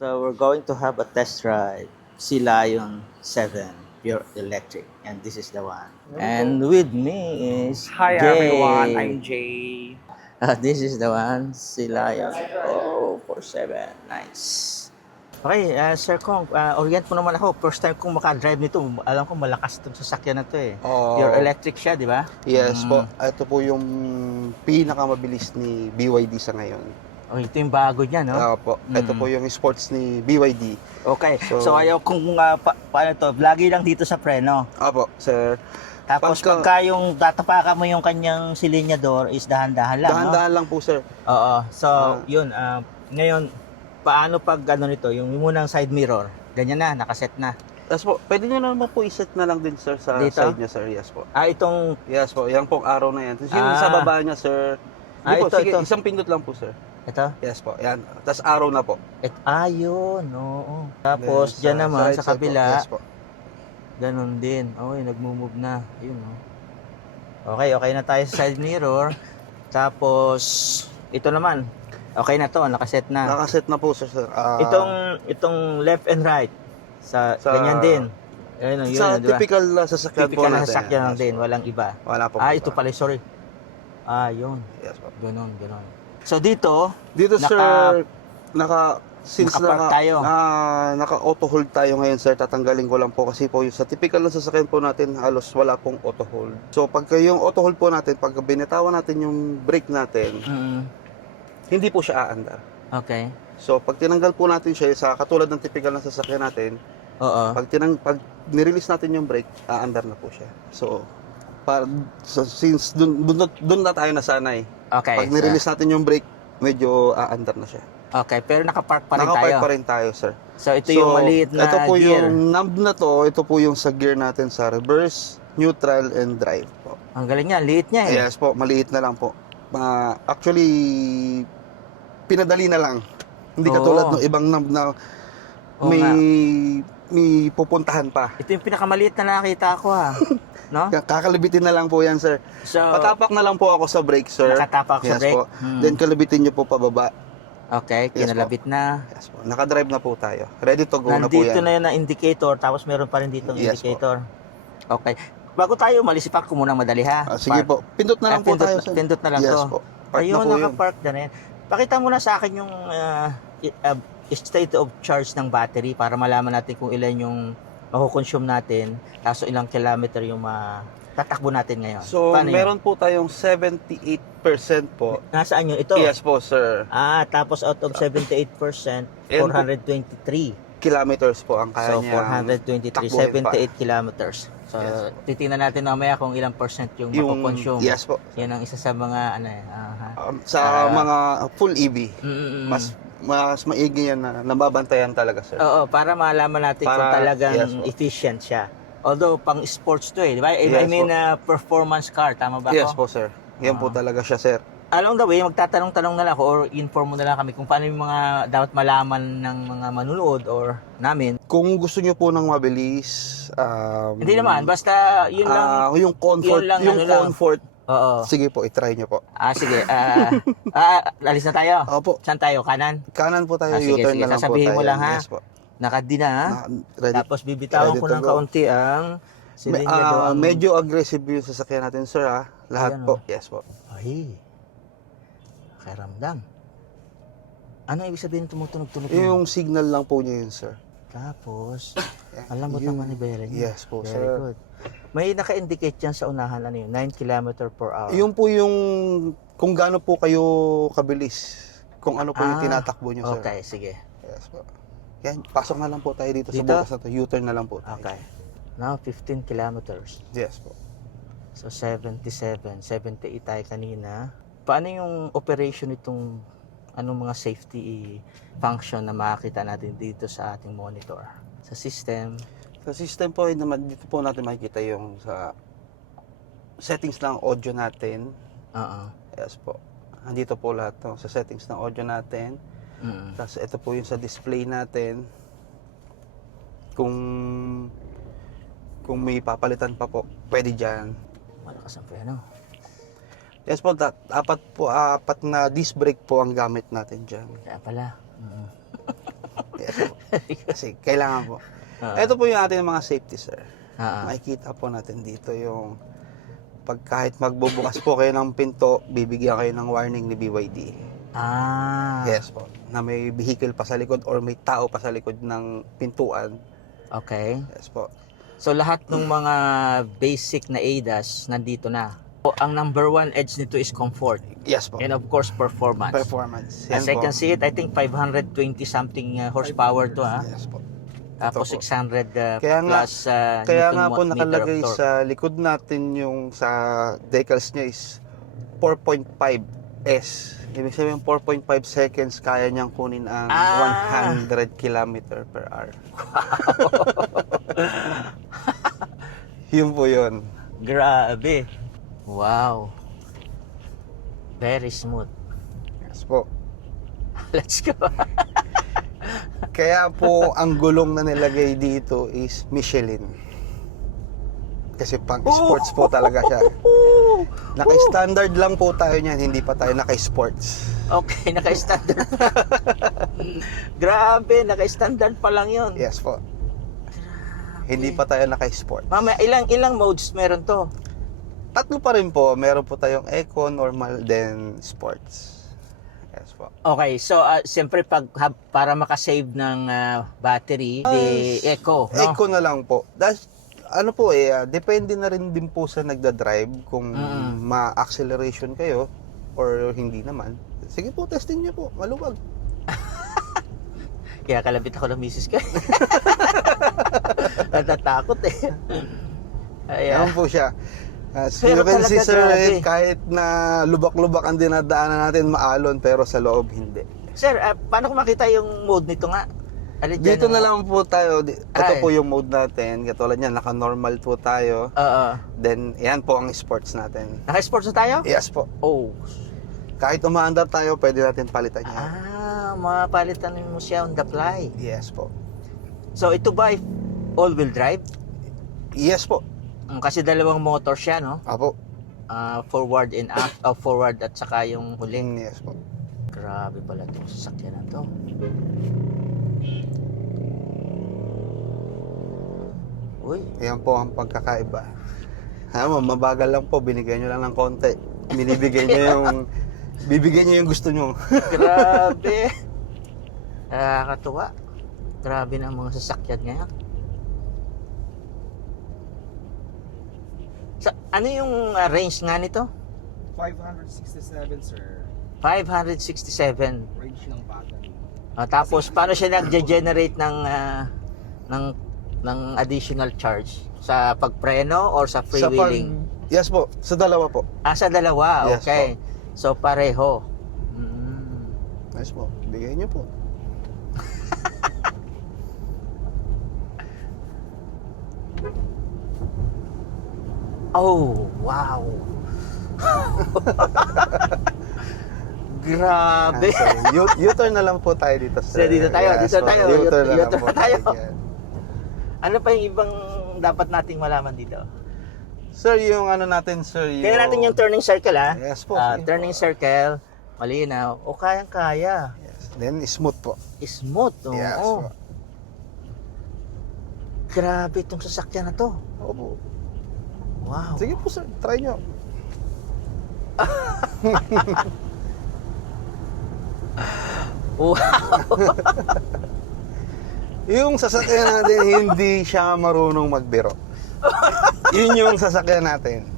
So we're going to have a test ride. Sea Lion 7 Pure Electric, and this is the one. And with me is Hi everyone, I'm Jay. Jay. This is the one, Sea Lion. Oh, 47. Nice. Okay, Sir Kong, orient mo naman ako. First time kong makadrive nito. Alam ko malakas itong sasakyan na to eh. Pure Oh, electric siya, di ba? yes po. Ito po yung pinakamabilis ni BYD sa ngayon. Oh, ito yung bago niya, no? Po. Ito po yung sports ni BYD. Okay, so, So- ayaw kung paano to, lagi lang dito sa preno. Opo, sir. Tapos pagka yung tatapakan mo yung kanyang silinyador is dahan-dahan lang, no? Dahan-dahan lang po, sir. Oo. So, yun. Ngayon, paano pag ano nito, yung munang side mirror, ganyan na, nakaset na. Tapos po, pwede nyo naman po iset na lang din, sir, sa Dito? side niya, sir. Yes po. Itong, Yes po, yan pong araw na yan. Tapos yung sa baba niya, sir. Hindi po, ito, sige, ito. isang pindot lang po, sir. ito. Yes po, yan. Tapos araw na po. Yun, oo. Tapos, Then, dyan naman, sa side po, kabila, yes po. ganun din. Okay, nagmumove na. Yun, no? Okay na tayo sa side mirror. Tapos, ito naman. Okay na to, nakaset na. Nakaset na po, sir. Itong left and right, sa Sa- ganyan din. Ayun, yun, Sa di ba? typical sasakyan po Typical na natin. sasakyan lang Yes din, po. walang iba. Wala po. Ito pala, sorry. Yun. Yes po. Ganon. So dito, Dito, Naka- sir, since naka-park tayo. naka-auto hold tayo ngayon, sir, tatanggalin ko lang po kasi po yung sa typical na sasakyan po natin, halos wala pong auto hold. So, pagka yung auto hold po natin, pag binitawan natin yung brake natin, hindi po siya aandar. okay. So, pag tinanggal po natin siya, sa katulad ng typical na sasakyan natin, Oo. pag nirelease natin yung brake, aandar na po siya. So, since dun na tayo nasanay. Okay. Pag nirelease natin yung brake, medyo aandar na siya. Okay, pero nakapark pa rin Nakapark tayo. pa rin tayo, sir. So ito yung maliit na ito po gear. yung knob na to, ito po yung sa gear natin sa reverse, neutral, and drive po. Ang galing niya, liit niya eh. Yes po, maliit na lang po. Actually, pinadali na lang. Hindi katulad ng ibang knob na Oo may, nga. may pupuntahan pa. Ito yung pinakamaliit na nakita ko ha. No? Kakalibitin na lang po yan, sir. So, Patapak na lang po ako sa brake, sir. nakatapak sa Yes brake. po. Then kalibitin nyo po pababa. Okay, Yes kinalabit na. Yes po. Nakadrive na po tayo. Ready to go na po Nandito yan. na yun na indicator, tapos meron pa rin dito Yes po. indicator. Okay. Bago tayo umalis, park ko muna madali ha. Sige po. Pindot na lang po pindot, tayo, sir. pindot na lang Yes to. po. Park Ayun, na po yun. naka-park na rin. Pakita mo na sa akin yung state of charge ng battery para malaman natin kung ilan yung makukonsume natin, kaso ilang kilometer yung tatakbo natin ngayon. So, Paano yun? meron po tayong 78% po. Nasaan yun? Ito? Yes po, sir. Tapos out of 78%, Ayan po. 423. Kilometers po ang kaya So, niya. 423, takbuhin pa. 78 kilometers. So, Yes. titingnan natin mamaya kung ilang percent yung makukonsume. Yes po. Yan ang isa sa mga, Sa mga full EV, mm. mas maigi yan na nababantayan talaga, sir. Oo, para malaman natin kung Para- talagang yes po. efficient siya. Although, pang sports to eh, di ba? I Yes mean, po. performance car, tama ba Yes ako? po, sir. Yan po talaga siya, sir. Along the way, magtatanong-tanong na lang ako or inform mo na lang kami kung paano yung mga dapat malaman ng mga manunood or namin. Kung gusto niyo po ng mabilis, Hindi naman, basta yun lang. yung comfort, yun lang, yung ano lang. comfort, Oo. sige po, i-try niyo po. Sige. Alis na tayo. Opo, Saan tayo? Kanan? kanan po tayo, Sige, U-turn sige. na lang po Sasabihin tayo. mo lang, ha? Yes po. Nakadi na, ha? Ready. Tapos bibitawan ready ko to ng go. kaunti ang silinyador. Medyo aggressive yung sasakyan natin, sir, ha? Lahat Ayan, po. oh. Yes po. Ay. Karamdam. Ano ibig sabihin ng tumutunog-tunog? Yung signal lang po niya yun, sir. Tapos, alam mo ang manibela niya. Yes po, Very sir. good. May naka-indicate yan sa unahan, ano yun? 9 km per hour. Yung po yung kung gaano po kayo kabilis. Kung ano po yung tinatakbo niyo, sir. Okay, sige. Yes po. Yan, pasok na lang po tayo dito, Dito? sa bukas na to. U-turn na lang po tayo. Okay. Now, 15 kilometers. Yes po. So, 77, 78 tayo kanina. Paano yung operation nitong anong mga safety function na makakita natin dito sa ating monitor? Sa system, Sa system po, naman dito po natin makikita yung sa settings ng audio natin. Yes po. Andito po lahat to sa settings ng audio natin. Tapos ito po yung sa display natin. Kung may papalitan pa po, pwede dyan. malakas ang preno. Yes po, apat na disc brake po ang gamit natin dyan. Kaya pala. Kasi kailangan po. Oo. Ito po yung ating mga safety, sir. Oo. Makikita po natin dito yung pag kahit magbubukas po kayo ng pinto, bibigyan kayo ng warning ni BYD. Yes po. Na may vehicle pa sa likod or may tao pa sa likod ng pintuan. Okay. Yes po. So lahat ng mga basic na ADAS nandito na. So, ang number one edge nito is comfort Yes po. and of course performance. Performance. As I can see it, I think 520 something horsepower to ha. Yes po. Tapos Ito po. 600 Kaya nga- plus Kaya Newton nga po meter of nakalagay torque. sa likod natin yung sa decals niya is 4.5 S. Ibig sabihin 4.5 seconds kaya niyang kunin ang 100 km per hour. Yun po yun. Grabe. Wow. Very smooth. Yes po. Let's go. Kaya po ang gulong na nilagay dito is Michelin. Kasi pang sports po talaga siya. Naka-standard lang po tayo niyan, hindi pa tayo naka-sports. Okay, naka-standard pa. Grabe, naka-standard pa lang yun. Yes po. Hindi pa tayo naka-sports. Mama, ilang modes meron to? Tatlo pa rin po. Meron po tayong Eco, Normal, then Sports. Yes po. Okay, so siyempre para makasave ng battery, the Eco, no? Eco na lang po. Ano po depende na rin din po sa nagda-drive kung ma-acceleration kayo or hindi naman. Sige po, testing niyo po. Maluwag. Kaya kalabit ako ng misis ko. Natatakot eh. Ayan po siya. As Pero you can see, talaga sir, grabe. kahit na lubak-lubak ang dinadaanan natin, maalon, pero sa loob, hindi. Sir, paano ko makita yung mode nito nga? Alin Dito dyan, na lang po tayo. Ito Ay. po yung mode natin. Katulad niyan, naka-normal po tayo. Oo. Then, yan po ang sports natin. Naka-sports na tayo? Yes po. Oh. Kahit umaandar tayo, pwede natin palitan yan. Mapalitan mo siya on the fly. Yes po. So, ito ba all-wheel drive? Yes po. Kasi dalawang motor siya, no? Apo. Forward and forward at saka yung huling. Yes po. Grabe pala itong sasakyan na to. Uy, Yan po ang pagkakaiba. Mabagal lang po. Binigyan nyo lang ng konti. Binibigyan nyo yung... Bibigyan nyo yung gusto nyo. grabe. Nakakatuwa. Grabe na ang mga sasakyan ngayon. Ano yung range nga nito? 567, sir. 567. Range ng battery. Tapos paano siya nagge-generate ng additional charge sa pagpreno or sa freewheeling? Yes po. Sa dalawa po. Sa dalawa. Yes Okay. So pareho. Yes po. Bigay nyo po. Oh, wow. Grabe. U-turn na lang po tayo dito, So, sir. dito tayo, Yes dito po. tayo. U-turn na lang U-turn po tayo. Yan. Ano pa yung ibang dapat nating malaman dito? Sir, yung ano natin, sir, yung... Kaya natin yung turning circle, ha? Yes po. sige Turning po. circle, malinaw. O kayang-kaya. Yes. Then, smooth po. Smooth. Oo. Yes po. Grabe itong sasakyan na to. Opo. Wow. Sige po, sir. Try nyo. Wow. Yung sasakyan natin, hindi siya marunong magbiro. Yun yung sasakyan natin.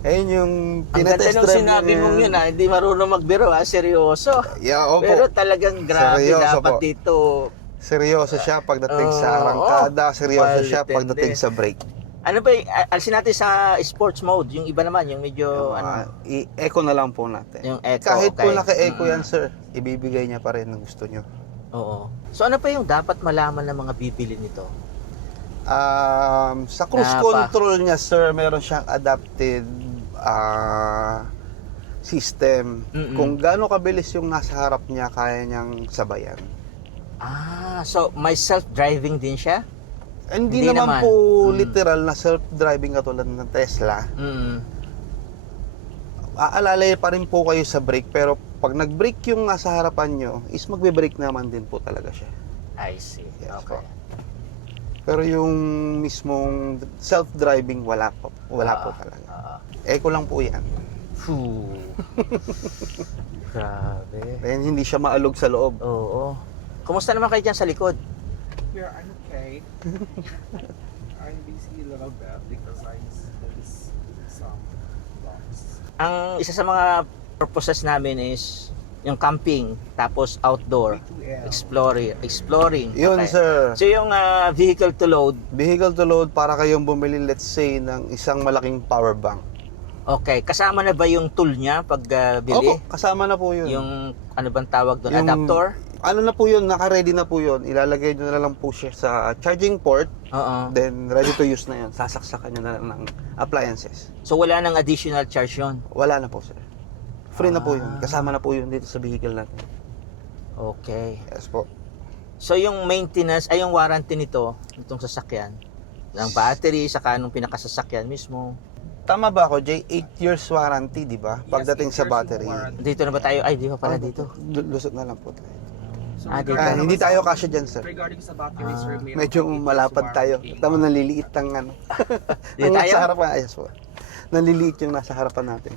Ayun yung Ang ganda tinetest nung drive sinabi namin. mong yun, ha? Hindi marunong magbiro, ha? Seryoso. Yeah, opo. Pero talagang grabe Seryoso dapat po. dito. Seryoso siya pagdating sa Oo. arangkada, seryoso siya Maltende. pagdating sa brake. Ano ba, alisin natin sa sports mode, yung iba naman, yung medyo, I-eco na lang po natin. Yung eco, Kahit po okay. naka-eco yan, sir, ibibigay niya pa rin ang gusto nyo. Oo. So ano pa yung dapat malaman ng mga bibili nito? Sa cruise control niya, sir, meron siyang adapted system. Mm-mm. Kung gaano kabilis yung nasa harap niya, kaya niyang sabayan. So may self-driving din siya? Hindi Hindi naman naman. po literal na self-driving katulad ng Tesla. Aalalay pa rin po kayo sa brake, pero pag nag-brake yung nasa harapan nyo, is magbe-brake naman din po talaga siya. I see. Yes Okay. po. Pero yung mismong self-driving, wala po. Wala po talaga. Eco lang po yan. Phew. Grabe. Then hindi siya maalog sa loob. Oo. Kumusta naman kayo dyan sa likod? Yeah, I'm okay. I'm busy a little bit because I noticed some bumps. Ang isa sa mga purposes namin is yung camping, tapos outdoor, B2L. exploring. Yun, Okay. sir. So yung vehicle to load, Vehicle to load para kayong bumili, let's say, ng isang malaking power bank. okay, kasama na ba yung tool niya pag bili? Opo, kasama na po yun. Yung ano bang tawag doon? Yung- Adapter? Ano na po yun, naka-ready na po yun. Ilalagay nyo na lang po siya sa charging port, Oo. then ready to use na yun. Sasaksakan nyo na lang ng appliances. So wala nang additional charge yun? Wala na po, sir. Free na po yun. Kasama na po yun dito sa vehicle natin. Okay. Yes po. So yung maintenance, ay yung warranty nito, itong sasakyan, ng battery, saka nung pinakasasakyan mismo. Tama ba ako, Jay? 8 years warranty, di ba? Pagdating Yes, sa 8 years battery. warranty. Dito na ba tayo? Ay, di ba pala dito? Lusot na lang po tayo. So, Dito. regarding Hindi sa- tayo kasya dyan, sir. Regarding sa battery, sir, meron Medyo kang 8 years malapad tayo. warranty. Tama, naliliit ang ano. Dito ang tayo? nasa harapan, ayos po. Naliliit yung nasa harapan natin.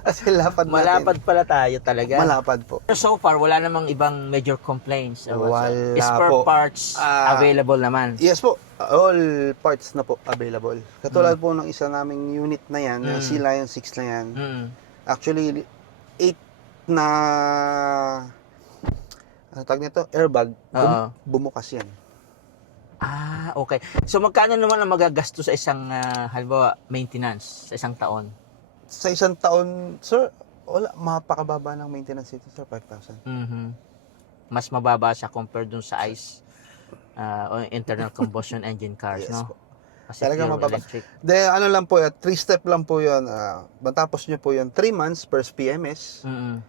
Kasi lapad natin. Malapad pala tayo talaga. Malapad po. So far, wala namang ibang major complaints. Wala Spare po. parts available naman. Yes po. All parts na po available. Katulad po ng isa naming unit na yan, yung Sea Lion 6 na yan. Mm. Actually, 8 na ano tawag nito? Airbag. Oo. Bumukas yan. Ah, okay. So magkano naman ang magagastos sa isang halimbawa maintenance sa isang taon? Sa isang taon, sir, wala, mapakababa ng maintenance ito, sir, 5,000. Mhm. Mas mababa siya compared dun sa ICE o internal combustion engine cars, Yes no? po. Kasi Talagang pure mababa. electric. De, ano lang po yan, 3-step lang po yun. Matapos nyo po yun, 3 months, first PMS. Mm.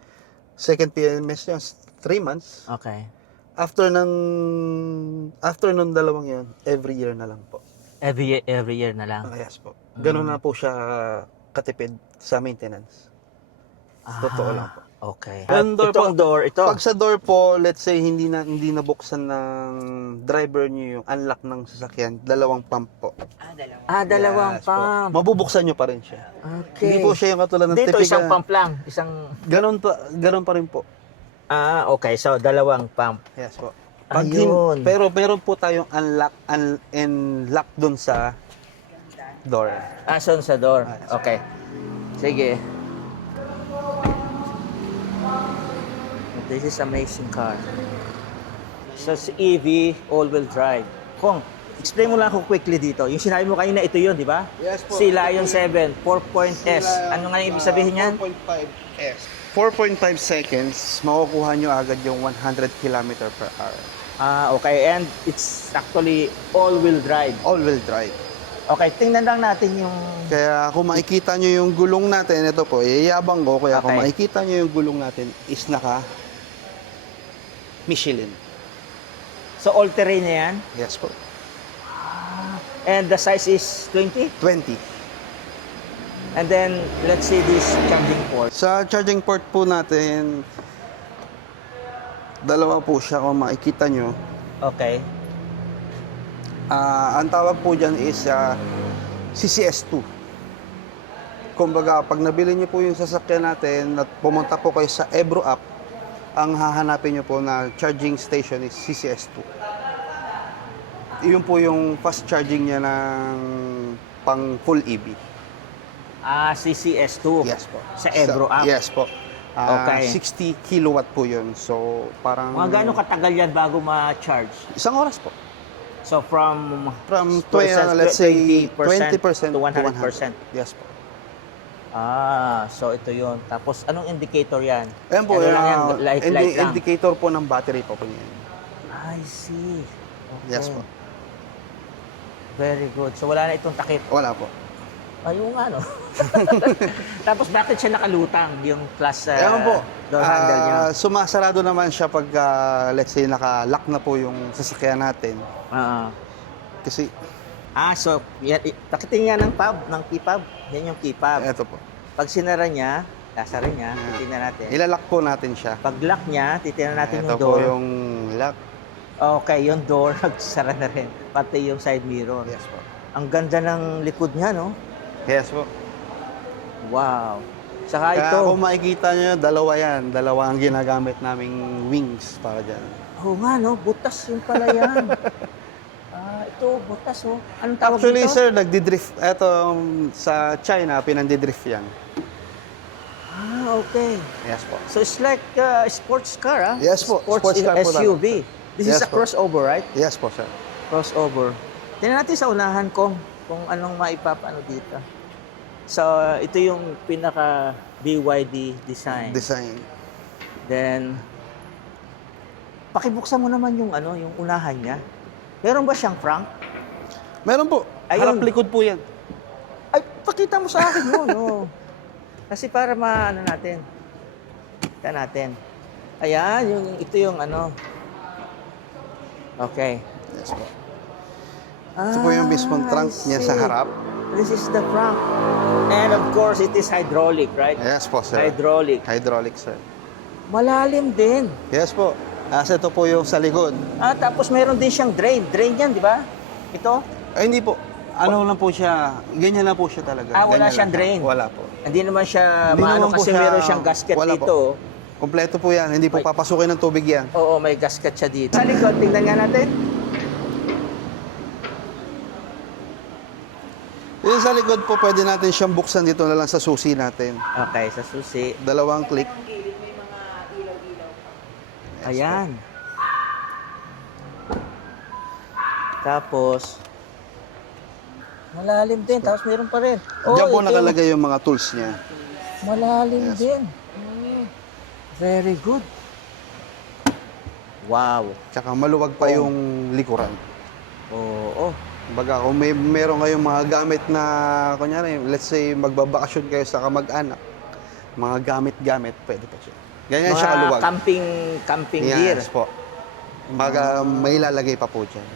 Second PMS yun, 3 months. Okay. After nung dalawang yun, every year na lang po. Every year na lang. Yes po. Ganun na po siya katipid sa maintenance. Totoo lang po. Okay. Yung door Itong po, door, ito. Pag sa door po, let's say hindi nabuksan ng driver niyo yung unlock ng sasakyan, dalawang pump po. Dalawang Yes po. pump. Mabubuksan nyo pa rin siya. Okay. Hindi po siya yung katulad ng Dito, typical. isang pump lang. Ganun pa rin po. Okay. So, dalawang pump. Yes po. Ayun. Pero meron po tayong unlock and lock dun sa door. Son sa door. Okay. Sige. This is amazing car. So, si EV, all-wheel drive. Kung, explain mo lang ako quickly dito. Yung sinabi mo kanina, ito yun, di ba? Yes po. Sea Lion 7, 4.S. Ano nga yung ibig sabihin yan? 4.5S. 4.5 seconds, makukuha nyo agad yung 100 km per hour. Okay. And it's actually all-wheel drive. All-wheel drive. Okay, tingnan lang natin yung... Kaya kung makikita nyo yung gulong natin, ito po, iyayabang ko, kaya kung Okay. makikita nyo yung gulong natin is naka Michelin. So, all-terrain na yan. Yes po. And the size is 20. 20. And then, let's see this charging port. Sa charging port po natin, dalawa po siya kung makikita nyo. Okay. Ang tawag po dyan is CCS2. Kumbaga, pag nabili nyo po yung sasakyan natin at pumunta po kayo sa Ebro app, ang hahanapin nyo po na charging station is CCS2. Yun po yung fast charging niya ng pang full EV. CCS2. Yes po. Sa Ebro app? Yes po. Okay. 60 kilowatt po yun. So, parang... Mga gaano katagal yan bago ma-charge? Isang oras po. So, from Let's say 20% to 100%. Yes po. So ito yun. Tapos, anong indicator yan? Ayan po, Ano lang yan? Light lang. indicator po ng battery po niya. I see. Okay. Yes po. Very good. So, wala na itong takip. Wala po. Ayun nga, no? Tapos, bakit siya nakalutang? Yung class Ayan po. door handle niya. Sumasarado naman siya pag, let's say, naka-lock na po yung sasakyan natin. Kasi, So, takitin niya ng key fob. Yan yung key fob. eto po. Pag sinara niya, lasara niya, titignan natin. Ilalock po natin siya. Pag lock niya, titignan natin Ito yung po door. yung lock. Okay, yung door, nagsara na rin. Pati yung side mirror. Yes po. Ang ganda ng likod niya, no? Yes po. Wow. Saka Kaya ito, kung makikita nyo, dalawa yan. Dalawa ang ginagamit naming wings para dyan. oh nga, no? Butas yung pala yan. Ito, butas, oh. Anong tawag Actually, dito? sir, nagdi-drift. Ito, sa China, pinandi-drift yan. Okay. Yes po. So it's like sports car, ah? Yes po, sports car po SUV. This is Yes a po. crossover, right? Yes po, sir. Crossover. Tingnan natin sa unahan kung anong maipapano dito. So, ito yung pinaka BYD design. Design. Then, pakibuksan mo naman yung yung unahan niya. Meron ba siyang front? Meron po. Ayun. Harap likod po yan. Ay, pakita mo sa akin yun, no. Kasi para natin. Kita natin. Ayan, ito yung Okay. Yes po. Ito po yung mismong trunk I niya sa see. harap. This is the front. And of course, it is hydraulic, right? Yes po, sir. Hydraulic. Hydraulic, sir. Malalim din. Yes po. Ito po yung sa likod. Tapos meron din siyang drain. Drain yan, di ba? Ito? Ay, hindi po. Ano lang po siya, ganyan lang po siya talaga. Wala Ganyan siyang lang. drain. Wala po. Hindi naman siya Hindi naman po kasi siya- meron siyang gasket wala dito. po. Kompleto po yan. Hindi po May- papasukin ng tubig yan. Oo, may gasket siya dito. Sa likod, tingnan nga natin. Yung sa likod po, pwede natin siyang buksan dito na lang sa susi natin. Okay, sa susi. Dalawang click. Ayan. Tapos, malalim din. Tapos meron pa rin. Diyan po ito, nakalagay yung mga tools niya. malalim Yes. din. Very good. Wow. Tsaka maluwag pa yung likuran. Oo. Kumbaga, kung meron kayong mga gamit na, kunyari, let's say, magbabakasyon kayo sa kamag-anak, mga gamit-gamit, pwede pa siya. Ganyan siya Mga kaluwag. camping gear. Yes po. May ilalagay pa po dyan.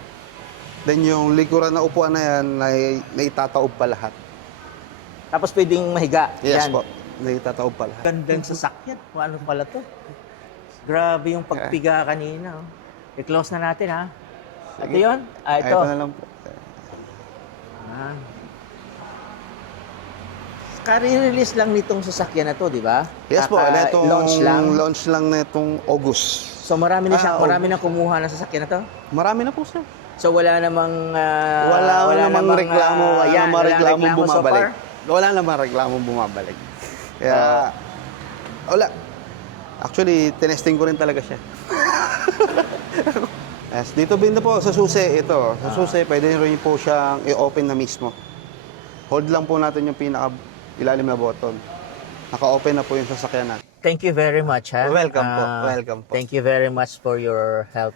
Then yung likuran na upuan na yan, naitataob pa lahat. Tapos pwedeng mahiga. Yes Yan. po. Naitataob pa lahat. Gandang sasakyan. Kung ano pala to. Grabe yung pagpiga kanina. Oh. I-close na natin, ha? Ito Sige. yun? Ito. Ito na lang po. Kari-release lang nitong sasakyan na to, di ba? Yes po. Itong Launch lang. na itong August. So marami na Ah, marami na kumuha ng sasakyan na to? Marami na po, sir. So wala namang Wala namang reklamo, ayan, walang walang reklamo reklamo so bumabalik. far? Wala namang reklamo bumabalik. Kaya, wala. Actually, tinesting ko rin talaga siya. Yes, dito din na po sa susi, ito. Sa susi, pwede rin po siyang i-open na mismo. Hold lang po natin yung pinaka-ilalim na button. Naka-open na po yung sasakyan natin. Thank you very much, ha? Welcome po, welcome po. Thank you very much for your help